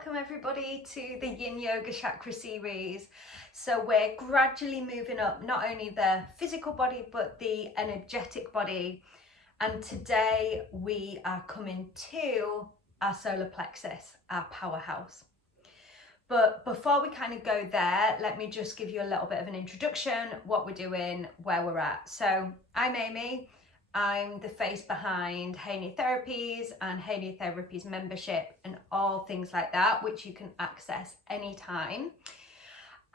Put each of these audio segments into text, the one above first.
welcome everybody to the Yin Yoga Chakra series. So we're gradually moving up not only the physical body but the energetic body, and today we are coming to our solar plexus, our powerhouse. But before we kind of go there, let me just give you a little bit of an introduction, what we're doing, where we're at. So I'm Amy. I'm the face behind Haney Therapies and Haney Therapies membership and all things like that, which you can access anytime.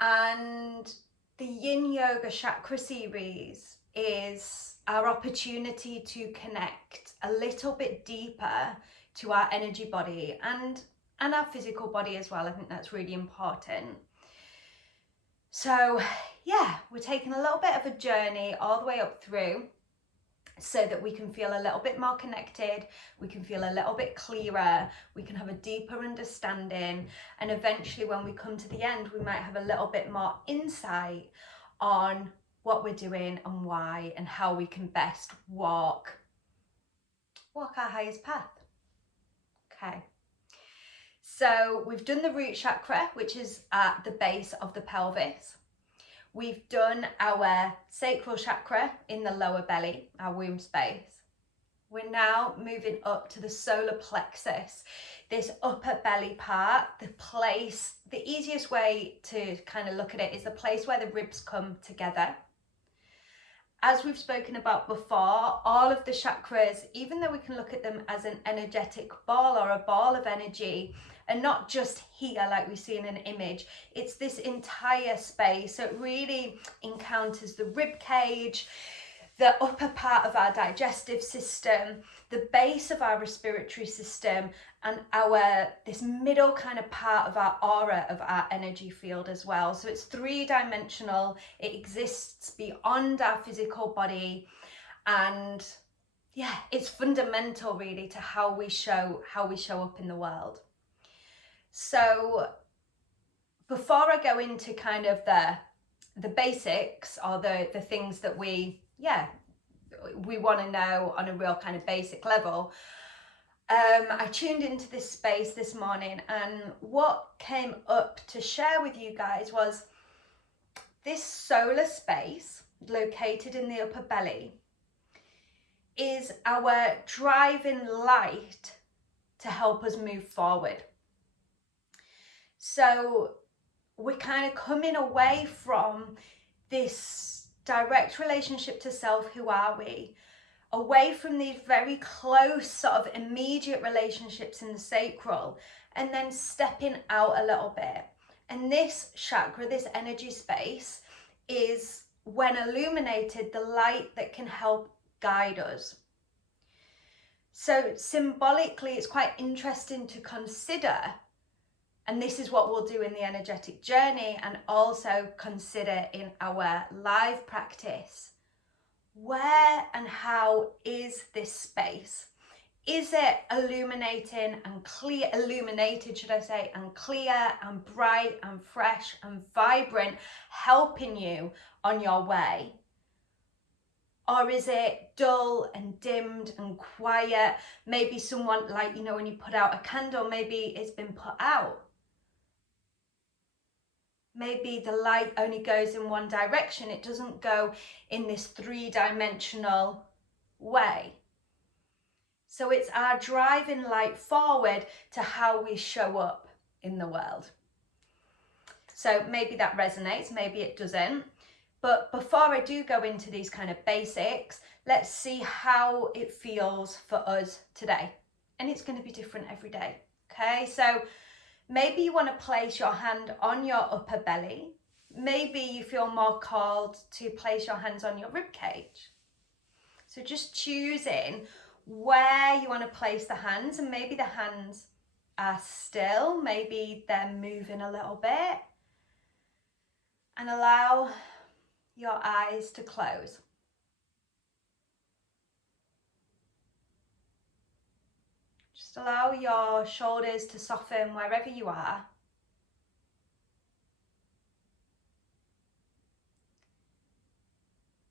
And the Yin Yoga Chakra series is our opportunity to connect a little bit deeper to our energy body and our physical body as well. I think that's really important. So yeah, we're taking a little bit of a journey all the way up through, so that we can feel a little bit more connected, we can feel a little bit clearer, we can have a deeper understanding, and eventually when we come to the end, we might have a little bit more insight on what we're doing and why, and how we can best walk our highest path. Okay. So we've done the root chakra, which is at the base of the pelvis. We've done our sacral chakra in the lower belly, our womb space. We're now moving up to the solar plexus, this upper belly part, the place, the easiest way to kind of look at it is the place where the ribs come together. As we've spoken about before, all of the chakras, even though we can look at them as an energetic ball or a ball of energy, and not just here like we see in an image, it's this entire space. So it really encounters the rib cage, the upper part of our digestive system, the base of our respiratory system, and this middle kind of part of our aura, of our energy field as well. So it's three-dimensional, it exists beyond our physical body, and yeah, it's fundamental really to how we show up in the world. So before I go into kind of the basics, or the things that we want to know on a real kind of basic level, I tuned into this space this morning, and what came up to share with you guys was this solar space located in the upper belly is our driving light to help us move forward. So we're kind of coming away from this direct relationship to self, who are we, away from these very close sort of immediate relationships in the sacral, and then stepping out a little bit. And this chakra, this energy space, is, when illuminated, the light that can help guide us. So symbolically, it's quite interesting to consider, and this is what we'll do in the energetic journey, and also consider in our live practice. Where and how is this space? Is it illuminated and clear and clear and bright and fresh and vibrant, helping you on your way? Or is it dull and dimmed and quiet? Maybe someone, like, when you put out a candle, maybe it's been put out. Maybe the light only goes in one direction. It doesn't go in this three-dimensional way. So it's our driving light forward to how we show up in the world. So maybe that resonates, maybe it doesn't. But before I do go into these kind of basics, let's see how it feels for us today. And it's going to be different every day. Okay, so maybe you want to place your hand on your upper belly. Maybe you feel more called to place your hands on your rib cage. So just choosing where you want to place the hands, and maybe the hands are still, maybe they're moving a little bit. And allow your eyes to close. Just allow your shoulders to soften wherever you are.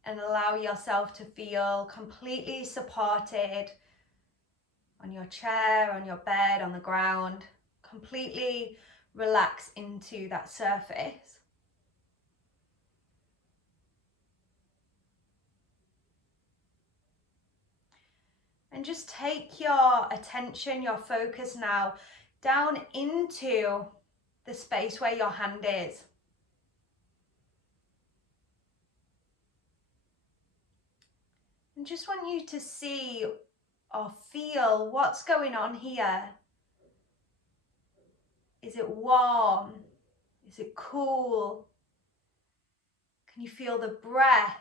And allow yourself to feel completely supported on your chair, on your bed, on the ground, completely relax into that surface. And just take your attention, your focus now down into the space where your hand is. And just want you to see or feel what's going on here. Is it warm? Is it cool? Can you feel the breath?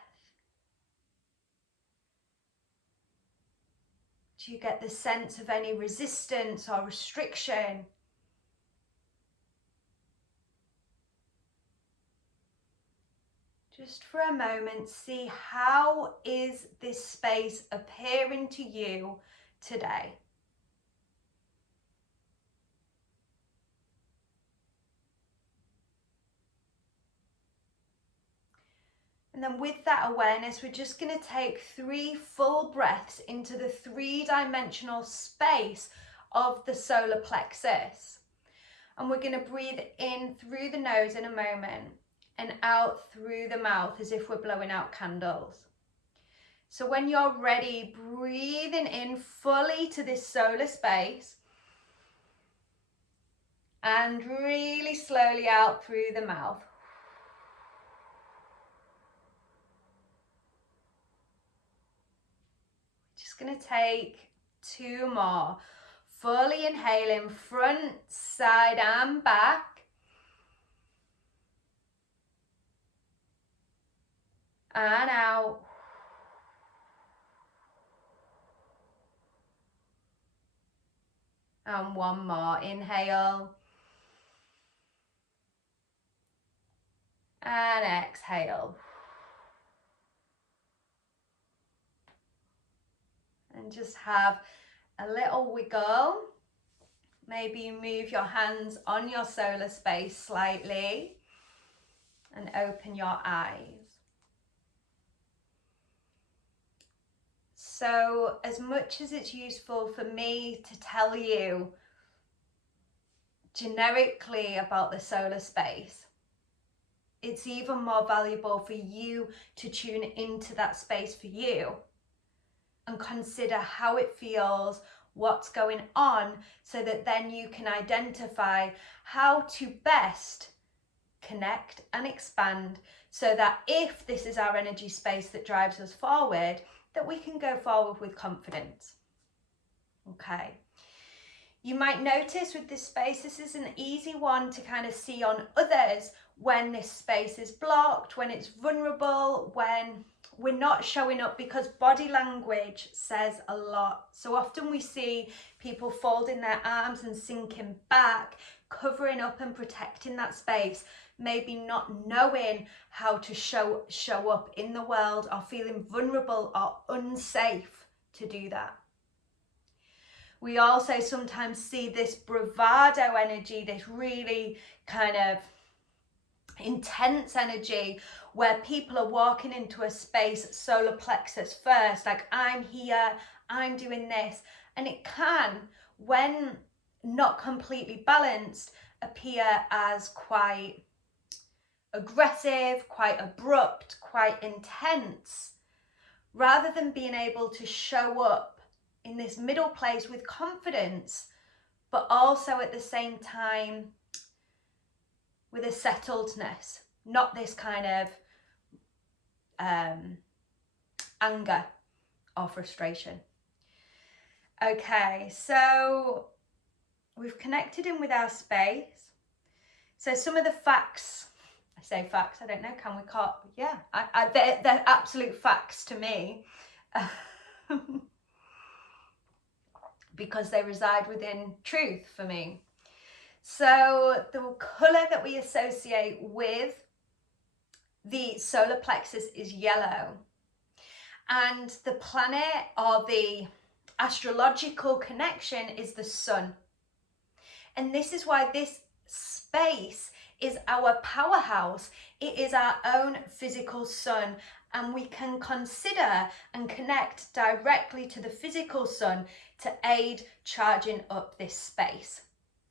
Do you get the sense of any resistance or restriction? Just for a moment, see how is this space appearing to you today? And then with that awareness, we're just going to take 3 full breaths into the 3-dimensional space of the solar plexus. And we're going to breathe in through the nose in a moment and out through the mouth as if we're blowing out candles. So when you're ready, breathing in fully to this solar space and really slowly out through the mouth. Just going to take 2 more. Fully inhaling, front, side and back. And out. And 1 more. Inhale. And exhale. And just have a little wiggle. Maybe you move your hands on your solar space slightly and open your eyes. So as much as it's useful for me to tell you generically about the solar space, it's even more valuable for you to tune into that space for you and consider how it feels, what's going on, so that then you can identify how to best connect and expand, so that if this is our energy space that drives us forward, that we can go forward with confidence. Okay. You might notice with this space, this is an easy one to kind of see on others when this space is blocked, when it's vulnerable, when we're not showing up, because body language says a lot. So often we see people folding their arms and sinking back, covering up and protecting that space, maybe not knowing how to show up in the world, or feeling vulnerable or unsafe to do that. We also sometimes see this bravado energy, this really kind of intense energy, where people are walking into a space, solar plexus first, like I'm here, I'm doing this. And it can, when not completely balanced, appear as quite aggressive, quite abrupt, quite intense, rather than being able to show up in this middle place with confidence, but also at the same time with a settledness, not this kind of anger or frustration. Okay, so we've connected in with our space. So some of the facts, I say facts, I don't know, can we call, yeah, they're absolute facts to me. Because they reside within truth for me. So the colour that we associate with the solar plexus is yellow. And the planet, or the astrological connection, is the sun. And this is why this space is our powerhouse. It is our own physical sun. And we can consider and connect directly to the physical sun to aid charging up this space.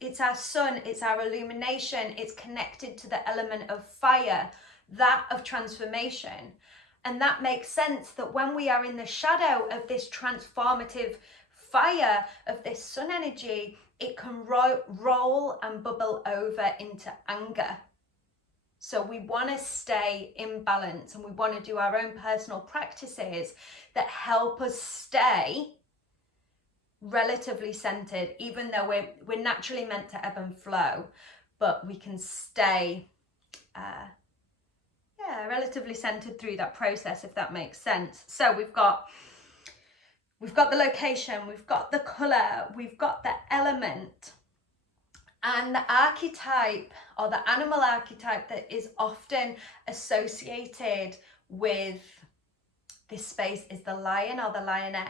It's our sun, it's our illumination, it's connected to the element of fire, that of transformation. And that makes sense that when we are in the shadow of this transformative fire, of this sun energy, it can roll and bubble over into anger. So we want to stay in balance, and we want to do our own personal practices that help us stay relatively centered, even though we're naturally meant to ebb and flow, but we can stay relatively centered through that process, if that makes sense. So we've got the location, we've got the color, we've got the element, and the archetype, or the animal archetype, that is often associated with this space is the lion or the lioness.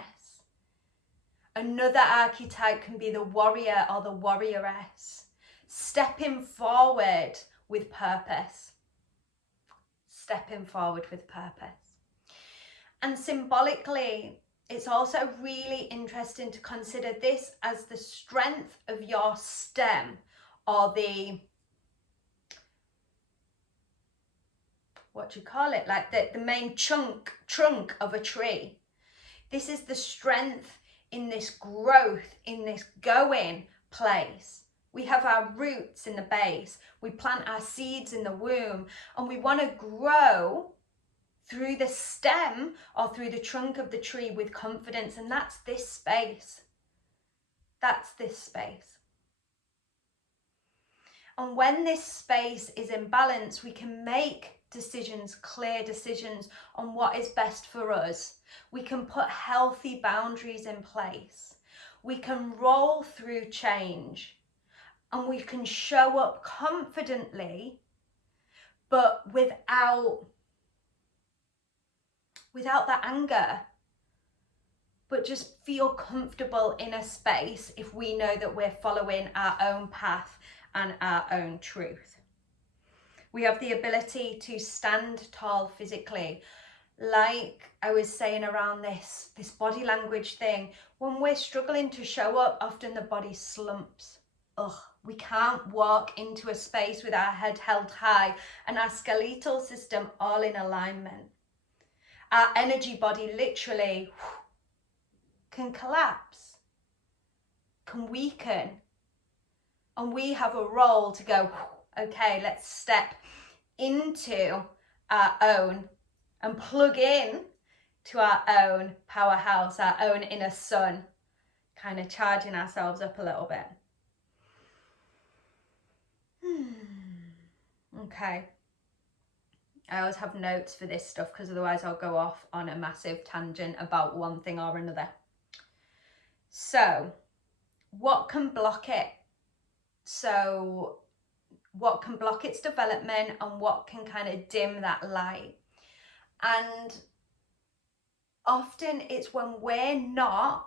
Another archetype can be the warrior or the warrioress, stepping forward with purpose. Stepping forward with purpose. And symbolically, it's also really interesting to consider this as the strength of your stem, or the, what do you call it? Like the main trunk of a tree. This is the strength in this growth, in this going place. We have our roots in the base. We plant our seeds in the womb, and we want to grow through the stem or through the trunk of the tree with confidence. And that's this space. That's this space. And when this space is in balance, we can make decisions, clear decisions on what is best for us. We can put healthy boundaries in place. We can roll through change. And we can show up confidently, but without that anger, but just feel comfortable in a space if we know that we're following our own path and our own truth. We have the ability to stand tall physically. Like I was saying around this body language thing, when we're struggling to show up, often the body slumps. We can't walk into a space with our head held high and our skeletal system all in alignment. Our energy body literally can collapse, can weaken. And we have a role to go, okay, let's step into our own and plug in to our own powerhouse, our own inner sun, kind of charging ourselves up a little bit. Okay. I always have notes for this stuff because otherwise I'll go off on a massive tangent about one thing or another. So, what can block it? So, what can block its development, and what can kind of dim that light? And often it's when we're not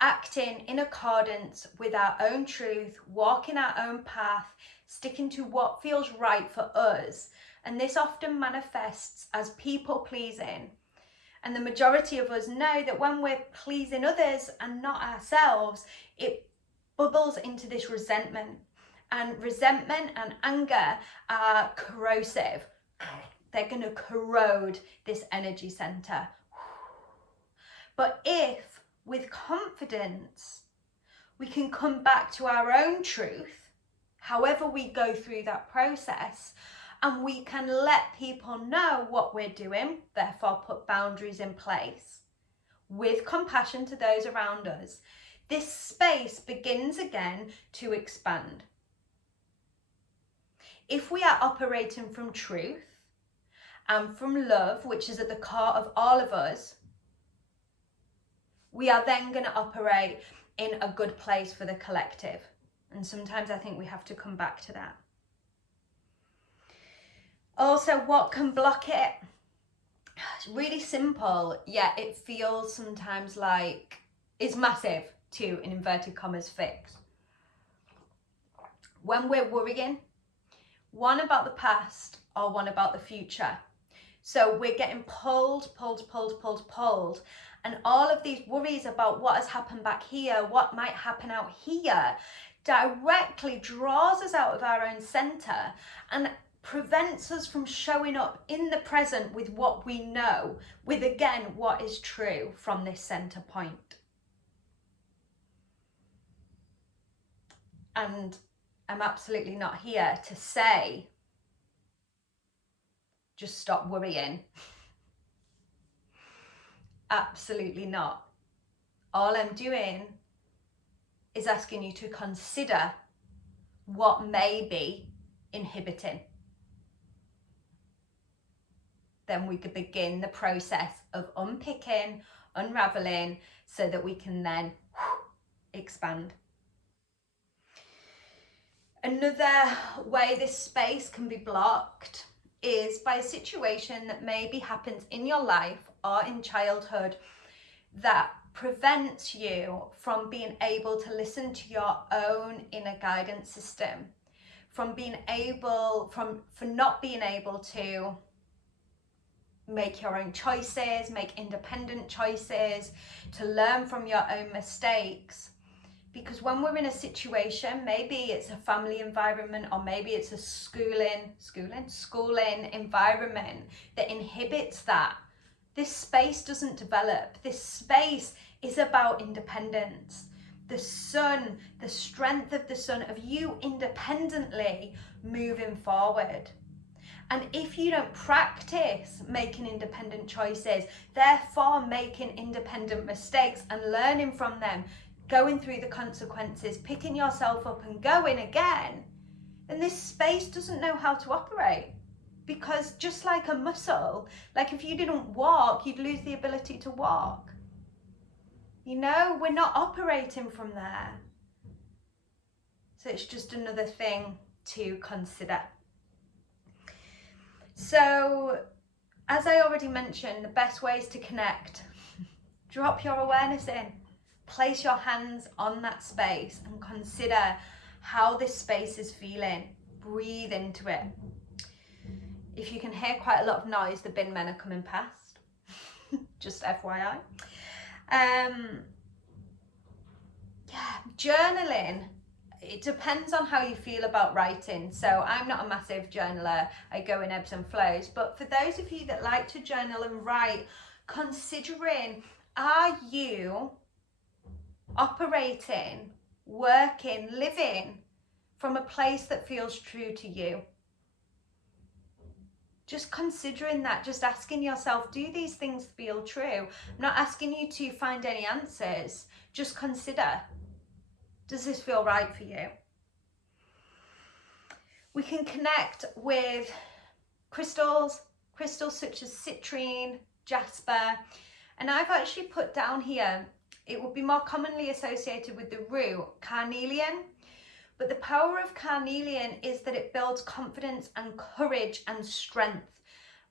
acting in accordance with our own truth, walking our own path, sticking to what feels right for us. And this often manifests as people pleasing. And the majority of us know that when we're pleasing others and not ourselves, it bubbles into this resentment. And resentment and anger are corrosive. They're going to corrode this energy center. But if, with confidence, we can come back to our own truth, however we go through that process, and we can let people know what we're doing, therefore put boundaries in place with compassion to those around us, this space begins again to expand. If we are operating from truth and from love, which is at the core of all of us, we are then going to operate in a good place for the collective. And sometimes I think we have to come back to that. Also, what can block it? It's really simple, yet it feels sometimes like it's massive to, in inverted commas, fix. When we're worrying, one about the past or one about the future. So we're getting pulled, and all of these worries about what has happened back here, what might happen out here, directly draws us out of our own center and prevents us from showing up in the present with what we know, with again what is true from this center point. And I'm absolutely not here to say just stop worrying. Absolutely not. All I'm doing is asking you to consider what may be inhibiting. Then we could begin the process of unpicking, unraveling, so that we can then expand. Another way this space can be blocked is by a situation that maybe happens in your life or in childhood that prevents you from being able to listen to your own inner guidance system, for not being able to make your own choices, make independent choices, to learn from your own mistakes. Because when we're in a situation, maybe it's a family environment, or maybe it's a schooling environment that inhibits that, this space doesn't develop. This space is about independence. The sun, the strength of the sun, of you independently moving forward. And if you don't practice making independent choices, therefore making independent mistakes and learning from them, going through the consequences, picking yourself up and going again, then this space doesn't know how to operate. Because just like a muscle, like if you didn't walk, you'd lose the ability to walk. You know, we're not operating from there. So it's just another thing to consider. So, as I already mentioned, the best ways to connect, drop your awareness in, place your hands on that space and consider how this space is feeling. Breathe into it. If you can hear quite a lot of noise, the bin men are coming past. Just FYI. Journaling. It depends on how you feel about writing. So I'm not a massive journaler. I go in ebbs and flows. But for those of you that like to journal and write, considering, are you operating, working, living from a place that feels true to you? Just considering that, just asking yourself, do these things feel true? I'm not asking you to find any answers. Just consider, does this feel right for you? We can connect with crystals such as citrine, jasper, and I've actually put down here, it would be more commonly associated with the root, carnelian. But the power of carnelian is that it builds confidence and courage and strength.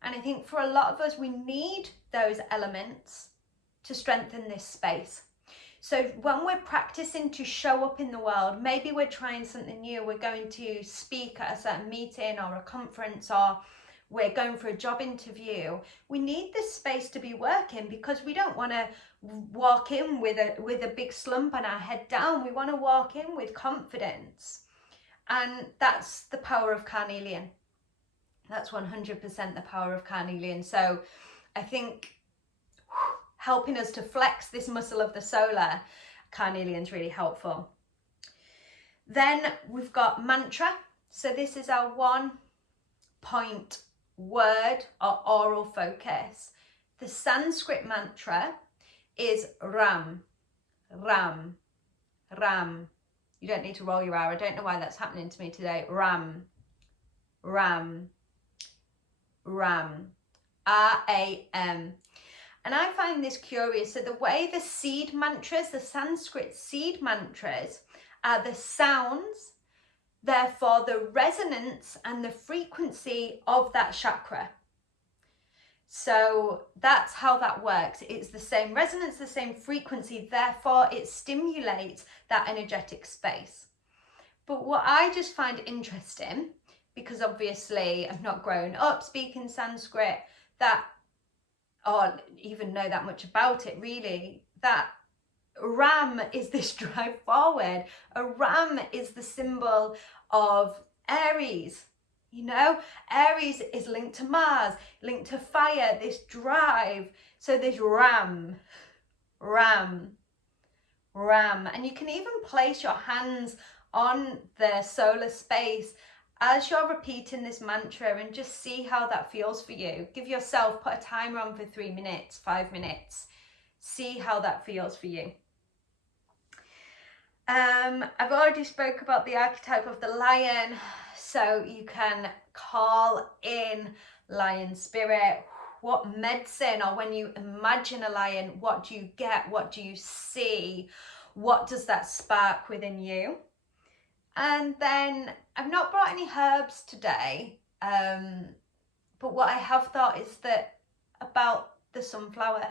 And I think for a lot of us, we need those elements to strengthen this space. So when we're practicing to show up in the world, maybe we're trying something new, we're going to speak at a certain meeting or a conference, or we're going for a job interview, we need this space to be working, because we don't want to walk in with a big slump and our head down. We want to walk in with confidence. And that's the power of carnelian. That's 100% the power of carnelian. So I think helping us to flex this muscle of the solar, carnelian is really helpful. Then we've got mantra. So this is our 1 point word or oral focus. The Sanskrit mantra is Ram, Ram, Ram. You don't need to roll your R. I don't know why that's happening to me today. Ram, Ram, Ram, R-A-M. And I find this curious. So the way the seed mantras, the Sanskrit seed mantras, are the sounds, therefore the resonance and the frequency of that chakra. So that's how that works. It's the same resonance, the same frequency, therefore it stimulates that energetic space. But what I just find interesting, because obviously I've not grown up speaking Sanskrit, or even know that much about it really, that ram is this drive forward. A ram is the symbol of Aries. You know, Aries is linked to Mars, linked to fire, this drive. So this ram, ram, ram. And you can even place your hands on the solar space as you're repeating this mantra and just see how that feels for you. Give yourself, put a timer on for 3 minutes, 5 minutes. See how that feels for you. I've already spoke about the archetype of the lion, so you can call in lion spirit. What medicine, or when you imagine a lion, what do you get? What do you see? What does that spark within you? And then I've not brought any herbs today, but what I have thought is that about the sunflower.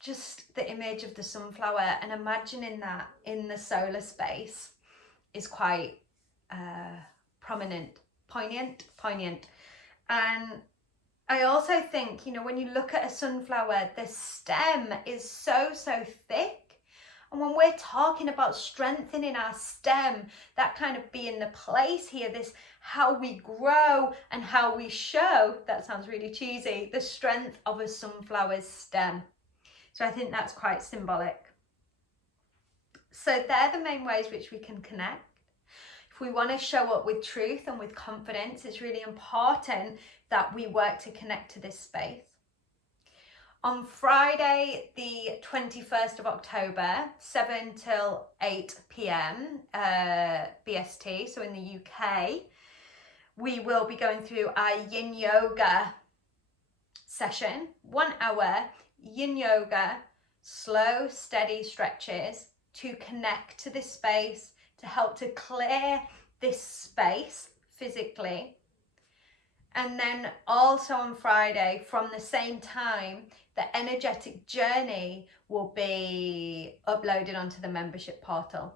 Just the image of the sunflower and imagining that in the solar space is quite poignant. And I also think, you know, when you look at a sunflower, the stem is so thick. And when we're talking about strengthening our stem, that kind of being the place here, this how we grow and how we show, that sounds really cheesy, the strength of a sunflower's stem. So I think that's quite symbolic. So they're the main ways which we can connect. If we want to show up with truth and with confidence, it's really important that we work to connect to this space. On Friday, the 21st of October, 7 till 8 p.m. BST, so in the UK, we will be going through our Yin Yoga session, 1 hour Yin Yoga, slow, steady stretches to connect to this space, to help to clear this space physically. And then also on Friday, from the same time, the energetic journey will be uploaded onto the membership portal.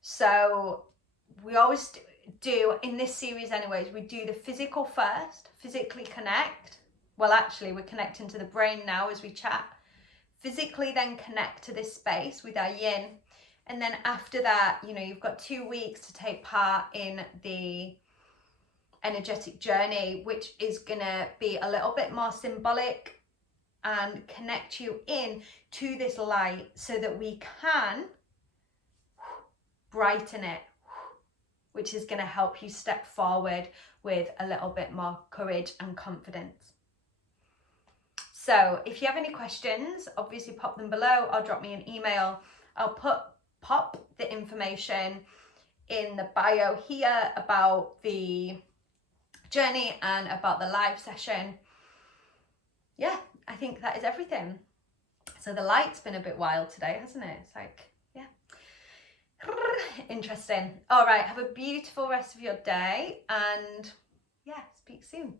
So we always do, in this series anyways, we do the physical first, physically connect. Well, actually, we're connecting to the brain now as we chat. Physically then connect to this space with our yin. And then after that, you know, you've got 2 weeks to take part in the energetic journey, which is gonna be a little bit more symbolic and connect you in to this light so that we can brighten it, which is gonna help you step forward with a little bit more courage and confidence. So if you have any questions, obviously pop them below or drop me an email. I'll pop the information in the bio here about the journey and about the live session. Yeah, I think that is everything. So the light's been a bit wild today, hasn't it? It's like, yeah, interesting. All right, have a beautiful rest of your day and yeah, speak soon.